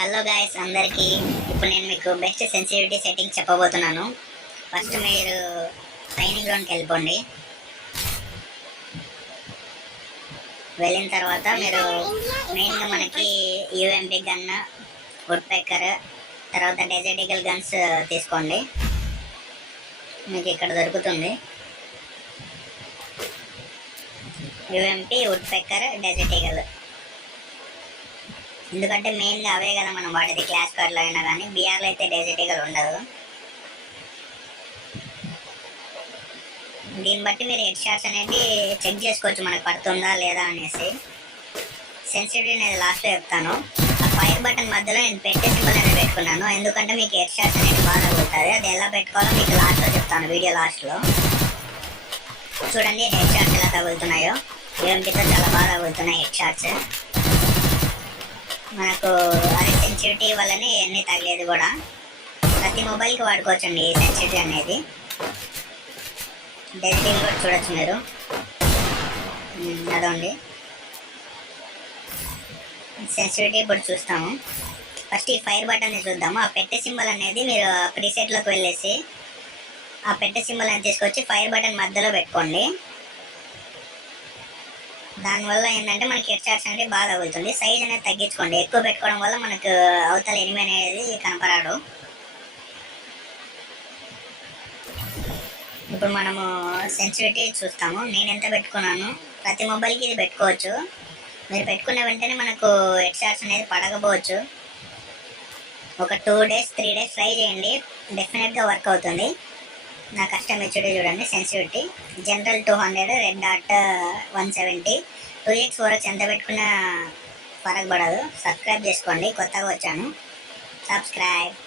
Hello guys అందరికీ. ఇప్పుడు నేను మీకు బెస్ట్ సెన్సిటివిటీ సెట్టింగ్ చెప్పబోతున్నాను. ఫస్ట్ మీరు ట్రైనింగ్ లోనికి వెళ్ళిపోండి. వెళ్ళిన తర్వాత మీరు మెయిన్గా మనకి యూఎంపీ గన్, వుడ్ పెక్కర్, తర్వాత డెజర్ట్ ఈగల్ గన్స్ తీసుకోండి. మీకు ఇక్కడ దొరుకుతుంది యూఎంపీ, వుడ్ పెక్కర్, డెజర్ట్ ఈగల్. ఎందుకంటే మెయిన్గా అవే కదా మనం వాడేది క్లాస్ కార్డ్లో అయినా కానీ. బీఆర్లో అయితే డెజర్ట్ ఈగల్ ఉండదు. దీన్ని బట్టి మీరు హెడ్ షాట్స్ అనేది చెక్ చేసుకోవచ్చు మనకు పడుతుందా లేదా అనేసి. సెన్సిటివిటీ అనేది లాస్ట్లో చెప్తాను. ఆ ఫైర్ బటన్ మధ్యలో నేను పెట్టే సింబల్ అనేది పెట్టుకున్నాను, ఎందుకంటే మీకు హెడ్ షాట్స్ అనేది బాగా తగులుతుంది. అది ఎలా పెట్టుకోవాలో మీకు లాస్ట్లో చెప్తాను, వీడియో లాస్ట్లో. చూడండి హెడ్ షాట్స్ ఎలా తగులుతున్నాయో. యూఎంపీతో చాలా బాగా తగులుతున్నాయి హెడ్ షాట్స్. మనకు అదే సెన్సిటివిటీ వల్లనే అన్నీ తగిలేదు కూడా. ప్రతి మొబైల్కి వాడుకోవచ్చండి ఈ సెన్సిటివిటీ అనేది. డెజిటల్ కూడా చూడొచ్చు మీరు. అదండి సెన్సిటివిటీ ఇప్పుడు చూస్తాము. ఫస్ట్ ఈ ఫైర్ బటన్ని చూద్దాము. ఆ పెట్టే సింబల్ అనేది మీరు ప్రీసెట్లోకి వెళ్ళేసి ఆ పెట్టే సింబల్ అనేది తీసుకొచ్చి ఫైర్ బటన్ మధ్యలో పెట్టుకోండి. దానివల్ల ఏంటంటే మనకి హెడ్ షాట్స్ అనేది బాగా తగులుతుంది. సైజ్ అనేది తగ్గించుకోండి. ఎక్కువ పెట్టుకోవడం వల్ల మనకు అవతల ఎనిమి అనేది కనపరాడు. ఇప్పుడు మనము సెన్సిటివిటీ చూస్తాము. నేను ఎంత పెట్టుకున్నాను, ప్రతి మొబైల్కి ఇది పెట్టుకోవచ్చు. మీరు పెట్టుకున్న వెంటనే మనకు హెడ్ షాట్స్ అనేది పడకపోవచ్చు. ఒక 2 days 3 days ట్రై చేయండి, డెఫినెట్గా వర్క్ అవుతుంది. నా కస్టమ్ హెచ్డి చూడండి. Sensitivity general 200, red dot 170, 2x 4x ఎంత పెట్టుకున్నా ఫరక్ పడదు. సబ్స్క్రైబ్ చేసుకోండి, కొత్తగా వచ్చాను. సబ్స్క్రైబ్.